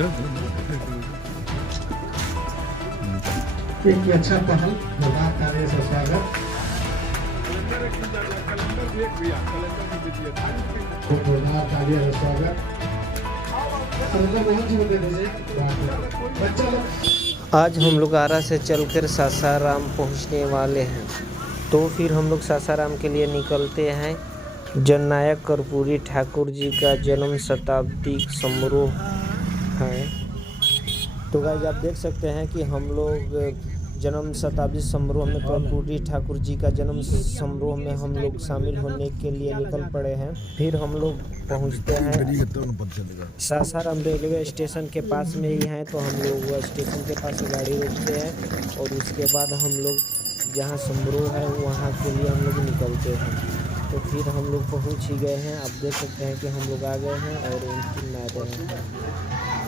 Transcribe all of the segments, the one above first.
एक अच्छा पहल जोरदार तालियों से स्वागत। जोरदार तालियों से स्वागत। आज हम लोग आरा से चलकर सासाराम पहुंचने वाले हैं, तो फिर हम लोग सासाराम के लिए निकलते हैं। जननायक कर्पूरी ठाकुर जी का जन्म शताब्दी समारोह है। तो गाइस आप देख सकते हैं कि हम लोग जन्म शताब्दी समारोह में कर्पूरी ठाकुर जी का जन्म समारोह में हम लोग शामिल होने के लिए निकल पड़े हैं। फिर हम लोग पहुंचते हैं सासाराम रेलवे स्टेशन के पास में ही हैं, तो हम लोग स्टेशन के पास गाड़ी रोकते हैं और उसके बाद हम लोग जहां समारोह है वहां के लिए हम लोग निकलते हैं। तो फिर हम लोग पहुंच ही गए हैं। आप देख सकते हैं कि हम लोग आ गए हैं और उनकी नाद हैं।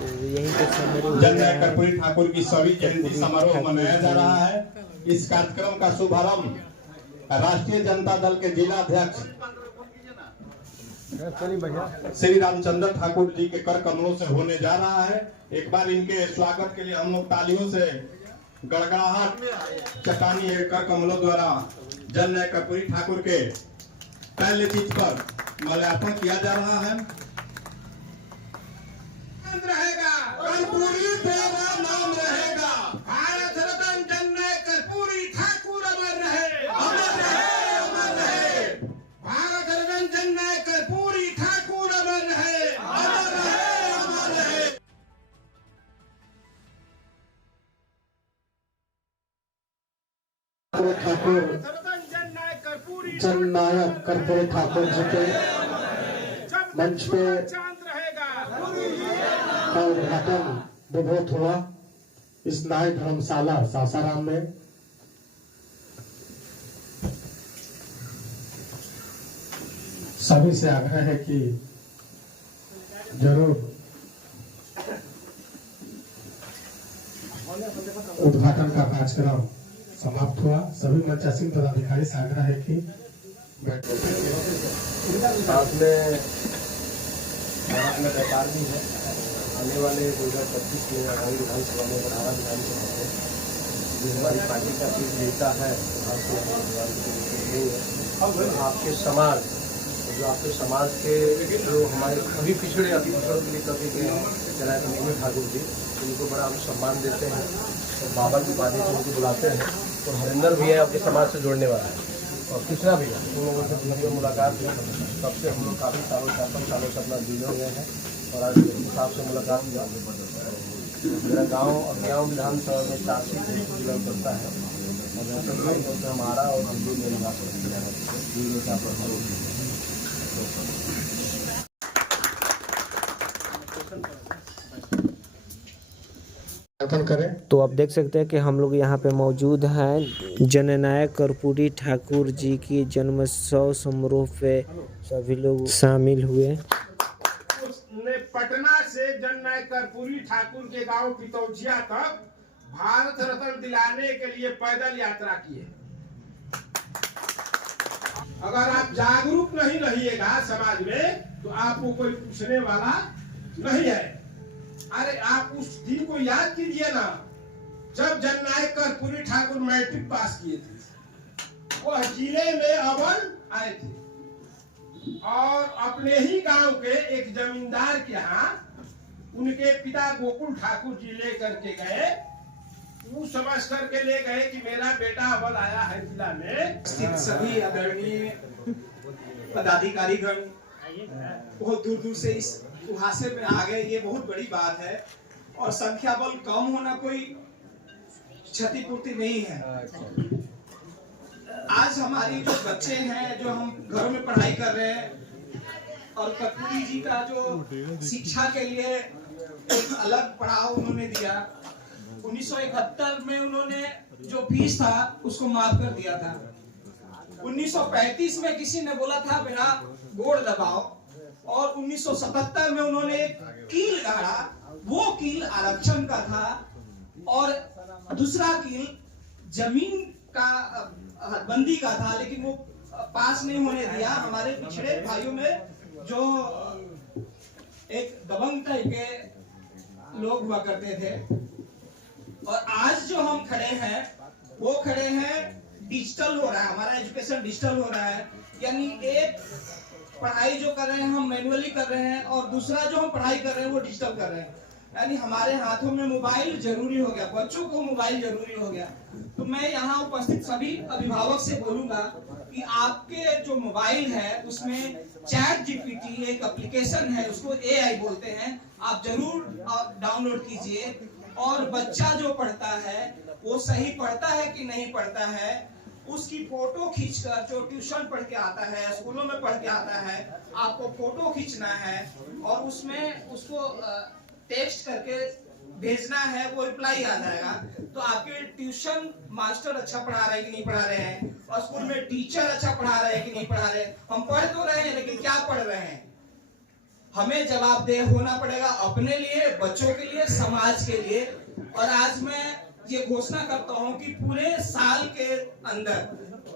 तो यही कुछ समारोह जननायक कर्पूरी ठाकुर की 100वीं जयंती समारोह मनाया जा रहा है। इस कार्यक्रम का शुभारंभ राष्ट्रीय जनता दल के जिला अध्यक्ष श्री रामचंद्र ठाकुर जी के कर कमलों से होने जा रहा है। एक बार इनके स्वागत के लिए हम लोग तालियों से गड़गड़ाहट चट्टानी कर कमलों द्वारा जननायक कर्पूरी ठाकुर के पहले चीज पर माल्यार्पण किया जा रहा है। रहेगा कर्पूरी तेरा नाम रहेगा, भारत रत्न जननायक कर्पूरी ठाकुर अमर रहे, अमर रहे, अमर रहे। भारत रत्न जननायक कर्पूरी ठाकुर अमर रहे, अमर रहे, अमर रहे। ठाकुर जननायक कर्पूरी ठाकुर जी के मंच पे का उद्घाटन विभूत हुआ इस नाई धर्मशाला सासाराम में। सभी से आग्रह है कि जरूर उद्घाटन का कार्यक्रम समाप्त हुआ। सभी मंचासीन पदाधिकारी से आग्रह है कि साथ में व्यापार भी है। आने वाले 2025 में आगामी विधानसभा में 18 विधानसभा में जो हमारी पार्टी का सीट मिलता है आपके समाज जो आपके समाज के जो हमारे सभी पिछड़े अति पिछड़ों के लिए कभी गए जननायक कर्पूरी ठाकुर जी, उनको बड़ा हम सम्मान देते हैं और बाबा की उपाधि से उनको बुलाते हैं। और हरिंदर भी है आपके समाज से जोड़ने वाला है और कृष्णा भी है। उन लोगों से वीडियो मुलाकात हुई, तब से हम लोग काफ़ी सालों 4-5 सालों से अपना जुड़े हुए हैं और आज हिसाब से मुलाकात हुआ। मेरा गांव और गांव विधानसभा में 4 सीटें जिला करता है और हमारा और दिल्ली में निवास करें। तो आप देख सकते हैं कि हम लोग यहाँ पे मौजूद हैं। जननायक कर्पूरी ठाकुर जी की जन्मोत्सव समारोह पे सभी लोग शामिल हुए। उसने पटना से जननायक कर्पूरी ठाकुर के गांव पितौजिया तक भारत रत्न दिलाने के लिए पैदल यात्रा की है। अगर आप जागरूक नहीं रहिएगा समाज में तो आपको कोई पूछने वाला नहीं है। अरे आप उस दिन को याद कीजिए ना, जब जननायक कर्पूरी ठाकुर मैट्रिक पास किए थे। वह जिले में अव्वल आए थे और अपने ही गांव के एक जमींदार के यहाँ उनके पिता गोकुल ठाकुर जी ले करके गए। वो समझ करके ले गए कि मेरा बेटा अव्वल आया है जिला में। स्थित सभी आदरणीय पदाधिकारीगण बहुत दूर दूर से इस उहासे में आ गए, ये बहुत बड़ी बात है। और संख्या बल कम होना कोई क्षतिपूर्ति नहीं है। आज हमारी जो बच्चे हैं, जो हम घरों में पढ़ाई कर रहे हैं, और कर्पूरी जी का जो शिक्षा के लिए एक अलग पड़ाव उन्होंने दिया। 1971 में उन्होंने जो फीस था उसको माफ कर दिया था। 1935 में किसी ने बोला था बिना गोड़ दबाओ, और 1977 में उन्होंने एक कील गाड़ा। वो कील आरक्षण का था और दूसरा कील जमीन का हदबंदी का था, लेकिन वो पास नहीं होने दिया। हमारे पिछड़े भाइयों में जो एक दबंग टाइप के लोग हुआ करते थे। और आज जो हम खड़े हैं वो खड़े हैं, डिजिटल हो रहा है, हमारा एजुकेशन डिजिटल हो रहा है। यानी एक पढ़ाई जो कर रहे हैं हम मैनुअली कर रहे हैं, और दूसरा जो हम पढ़ाई कर रहे हैं वो डिजिटल कर रहे हैं। यानी हमारे हाथों में मोबाइल जरूरी हो गया, बच्चों को मोबाइल जरूरी हो गया। तो मैं यहाँ उपस्थित सभी अभिभावक से बोलूंगा कि आपके जो मोबाइल है उसमें चैट जीपीटी एक एप्लीकेशन है, उसको एआई बोलते हैं, आप जरूर डाउनलोड कीजिए। और बच्चा जो पढ़ता है वो सही पढ़ता है कि नहीं पढ़ता है, उसकी फोटो खींचकर, जो ट्यूशन पढ़ के आता है, स्कूलों में पढ़ के आता है, आपको फोटो खींचना है और उसमें उसको टेक्स्ट करके भेजना है, वो रिप्लाई आ जाएगा। तो आपके ट्यूशन मास्टर अच्छा पढ़ा रहे हैं कि नहीं पढ़ा रहे हैं, और स्कूल में टीचर अच्छा पढ़ा रहे हैं कि नहीं पढ़ा रहे हैं। हम पढ़ तो रहे हैं लेकिन क्या पढ़ रहे हैं, हमें जवाबदेह होना पड़ेगा अपने लिए, बच्चों के लिए, समाज के लिए। और आज मैं ये घोषणा करता हूं कि पूरे साल के अंदर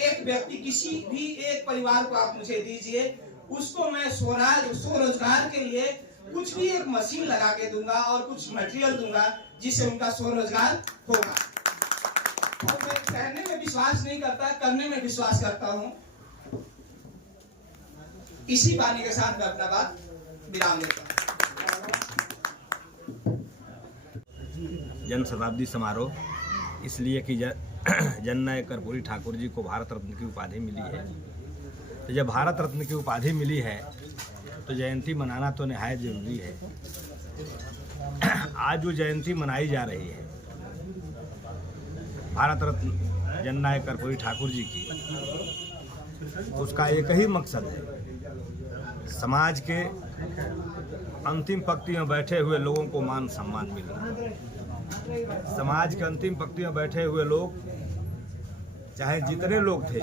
एक व्यक्ति, किसी भी एक परिवार को आप मुझे दीजिए, उसको मैं स्वरोजगार के लिए कुछ भी एक मशीन लगा के दूंगा और कुछ मटेरियल दूंगा जिससे उनका स्वरोजगार होगा। और मैं कहने में विश्वास नहीं करता, करने में विश्वास करता हूं। इसी वाणी के साथ मैं अपना बात विराम देता हूं। जन शताब्दी समारोह इसलिए कि जननायक कर्पूरी ठाकुर जी को भारत रत्न की उपाधि मिली है। तो जब भारत रत्न की उपाधि मिली है तो जयंती मनाना तो निहायत जरूरी है। आज जो जयंती मनाई जा रही है भारत रत्न जननायक कर्पूरी ठाकुर जी की, उसका एक ही मकसद है, समाज के अंतिम पंक्ति में बैठे हुए लोगों को मान सम्मान मिलना। समाज के अंतिम पंक्ति में बैठे हुए लोग, चाहे जितने लोग थे,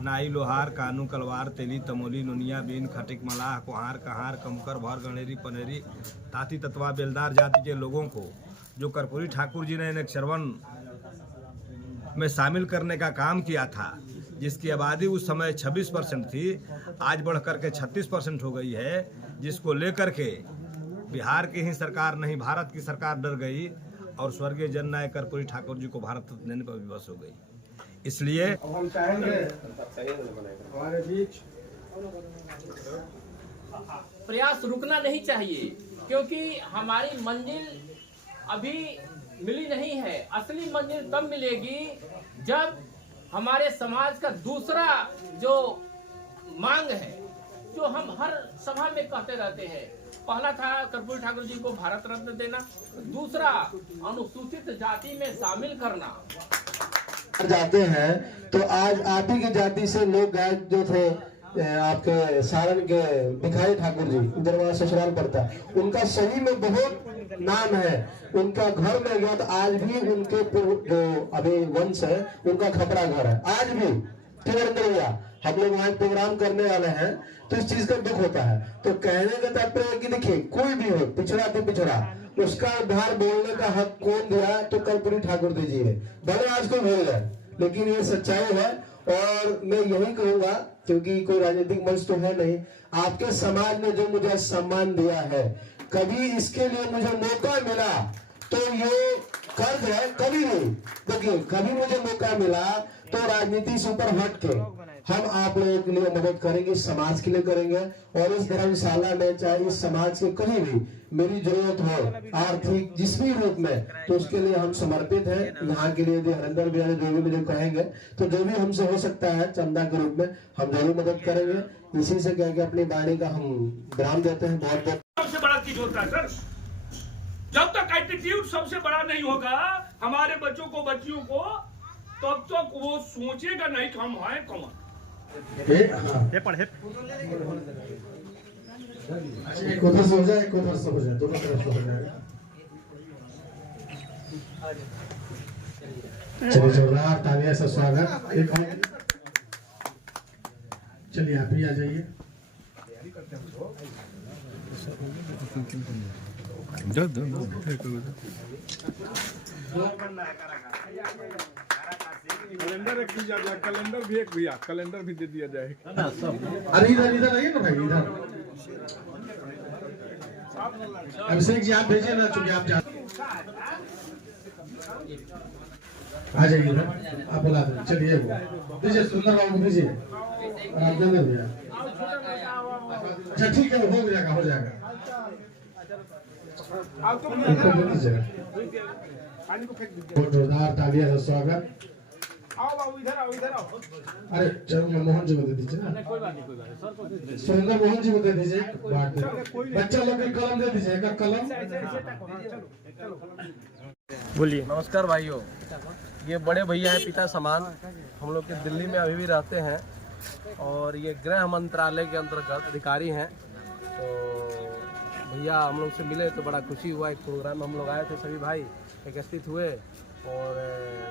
नाई लोहार कानू कलवार तेली तमोली नुनिया बीन खटिक मलाह कुहार कहार कमकर भर गणेरी पनेरी ताती तत्वा बेलदार जाति के लोगों को जो कर्पूरी ठाकुर जी ने श्रवण में शामिल करने का काम किया था, जिसकी आबादी उस समय 26% थी, आज बढ़ करके 36% हो गई है, जिसको लेकर के बिहार की ही सरकार नहीं भारत की सरकार डर गई और स्वर्गीय जननायक कर्पूरी ठाकुर जी को भारत रत्न देने पर विवश हो गई। इसलिए हम चाहेंगे हमारे बीच प्रयास रुकना नहीं चाहिए, क्योंकि हमारी मंजिल अभी मिली नहीं है। असली मंजिल तब मिलेगी जब हमारे समाज का दूसरा जो मांग है, जो हम हर सभा में कहते रहते हैं, पहला था कर्पूरी ठाकुर जी को भारत रत्न देना, दूसरा अनुसूचित जाति में शामिल करना। जाते हैं तो आज आप ही की जाति से लोग गायक जो थे, आपके सारण के भिखारी ठाकुर जी, इधर वहाँ ससुराल पड़ता है, उनका सही में बहुत नाम है। उनका घर में गया तो आज भी उनके जो अभी वंश है उनका खपरा घर है, आज भी भैया हम लोग वहाँ प्रोग्राम करने वाले हैं, तो इस चीज का दुख होता है। तो कहने का तात्पर्य है कि देखिए, कोई भी हो, पिछड़ा तो पिछड़ा, उसका उद्धार बोलने का हक कौन दिया, तो कर्पूरी ठाकुर जी है। भले आज को भूल गए, लेकिन ये सच्चाई है। और मैं यही कहूंगा, क्योंकि कोई राजनीतिक मंच तो है नहीं, आपके समाज ने जो मुझे सम्मान दिया है, कभी इसके लिए मुझे मौका मिला तो ये कर्ज है, कभी नहीं। देखिए, कभी मुझे मौका मिला तो राजनीति से ऊपर हट के हम आप लोगों के लिए मदद करेंगे, समाज के लिए करेंगे। और इस धर्मशाला में चाहे इस समाज के कहीं भी मेरी जरूरत हो, आर्थिक जिस भी रूप में, तो उसके लिए हम समर्पित हैं। यहाँ के लिए यदि हरिंदर भैया जो भी मुझे कहेंगे, तो जो भी हमसे हो सकता है चंदा के रूप में हम जरूर मदद करेंगे। इसी से कह के अपनी वाणी का हम विराम देते हैं। बहुत बहुत सबसे बड़ा चीज होता है सर, जब तक एटीट्यूड सबसे बड़ा नहीं होगा हमारे बच्चों को, बच्चियों को, तब तक वो सोचेगा नहीं कि हम हैं कौन। एक उधर से हो जाए, एक उधर से हो जाए, दोनों तरफ से हो जाएगा। चलिए जोरदार तालियां से स्वागत। एक चलिए आप ही आ जाइए। कैलेंडर एक दिया जाए, कैलेंडर भी एक भैया, कैलेंडर भी दे दिया जाए। अरे इधर इधर आइए ना भाई, इधर अभिषेक जी आप भेजिए ना, चूंकि आप आ जाइए इधर, आप बुला दो। चलिए वो दीजिए, सुंदर बाबू को दीजिए और आप देंगे भैया। अच्छा ठीक है, हो जाएगा हो जाएगा। इनको दे दीजिएगा। बहुत जोरदार तालियां से स्वागत। आओ बाबू इधर आओ, इधर आओ। अरे चलो मोहन जी को दे दीजिए ना, कोई बात नहीं, कोई बात नहीं सर को दे दीजिए। सुंदर मोहन जी को दे दीजिए। बांट दे बच्चा लोग को कलम दे दीजिए, एक कलम। बोलिए। नमस्कार भाइयों, ये बड़े भैया हैं पिता समान, हम लोग के दिल्ली में अभी भी रहते हैं और ये गृह मंत्रालय के अंतर्गत अधिकारी हैं। तो भैया हम लोग से मिले तो बड़ा खुशी हुआ। एक प्रोग्राम में हम लोग आए थे, सभी भाई एकत्रित हुए और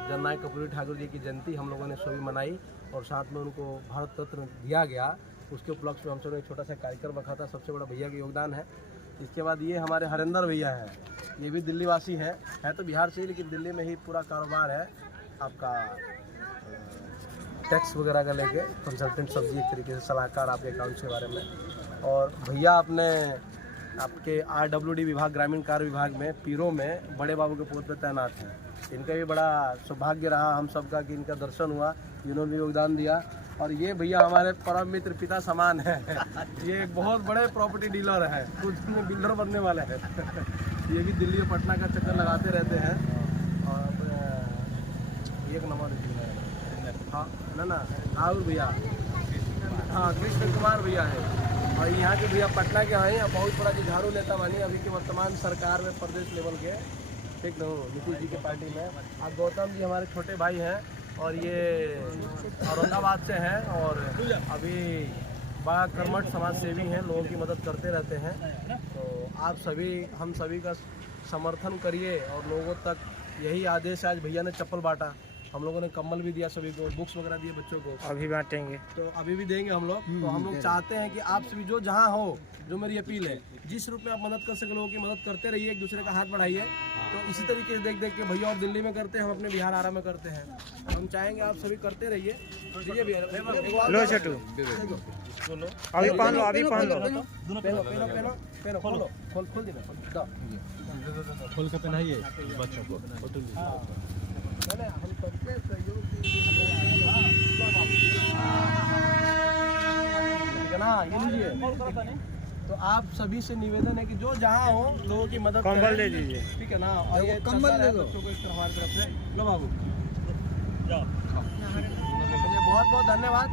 जननायक कर्पूरी ठाकुर जी की जयंती हम लोगों ने सभी मनाई और साथ में उनको भारत रत्न दिया गया। उसके उपलक्ष्य में हम सब ने एक छोटा सा कार्यक्रम रखा था। सबसे बड़ा भैया का योगदान है। इसके बाद ये हमारे हरेंद्र भैया हैं, ये भी दिल्ली वासी है तो बिहार से ही, लेकिन दिल्ली में ही पूरा कारोबार है आपका टैक्स वगैरह का लेके, कंसल्टेंट सब्जी एक तरीके से सलाहकार आपके अकाउंट्स के बारे में। और भैया अपने आपके RWD विभाग, ग्रामीण कार्य विभाग में पीरो में बड़े बाबू के पद पर तैनात हैं। इनका भी बड़ा सौभाग्य रहा हम सबका कि इनका दर्शन हुआ, इन्होंने भी योगदान दिया। और ये भैया हमारे परम मित्र पिता समान है। ये एक बहुत बड़े प्रॉपर्टी डीलर है, खुद में बिल्डर बनने वाले हैं। ये भी दिल्ली और पटना का चक्कर लगाते रहते हैं और एक नंबर हाँ ना राहुल भैया, हाँ कृष्ण कुमार भैया है। और यहाँ के भैया पटना के हैं, बहुत बड़ा जी झाड़ू लेता मानी अभी के वर्तमान सरकार में प्रदेश लेवल के, ठीक न नीतीश जी के पार्टी में। आप गौतम जी हमारे छोटे भाई हैं और ये औरंगाबाद से हैं और अभी बड़ा कर्मठ समाज सेवी हैं, लोगों की मदद करते रहते हैं। तो आप सभी, हम सभी का समर्थन करिए और लोगों तक यही आदेश है। आज भैया ने चप्पल बांटा, हम लोगों ने कंबल भी दिया सभी को, बुक्स वगैरह दिए बच्चों को, अभी बांटेंगे तो अभी भी देंगे हम लोग। तो हम लोग चाहते हैं कि आप सभी जो जहाँ हो, जो मेरी अपील है, जिस रूप में आप मदद कर सके लोगों की मदद करते रहिए, एक दूसरे का हाथ बढ़ाइए। तो इसी तरीके से देख देख के भैया और दिल्ली में करते हैं, हम अपने बिहार आरा में करते हैं। हम चाहेंगे आप सभी करते रहिए। लो छोटू, अभी पहन लो, अभी पहन लो, पहनो खोलो, खोल दीजिए, खोल के पहनाइए बच्चों को। हम करते सहयोग ना, ये लीजिए। तो आप सभी से निवेदन है कि जो जहाँ हो लोगों की मदद कंबल दे दीजिए, ठीक है ना। और ये कंबल दे दो बच्चों को इस तरह हमारी तरफ से। लो बाबू, बहुत बहुत धन्यवाद।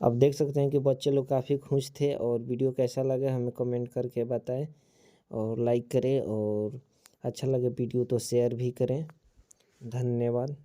अब देख सकते हैं कि बच्चे लोग काफ़ी खुश थे। और वीडियो कैसा लगा हमें कमेंट करके बताएं और लाइक करें, और अच्छा लगे वीडियो तो शेयर भी करें। धन्यवाद।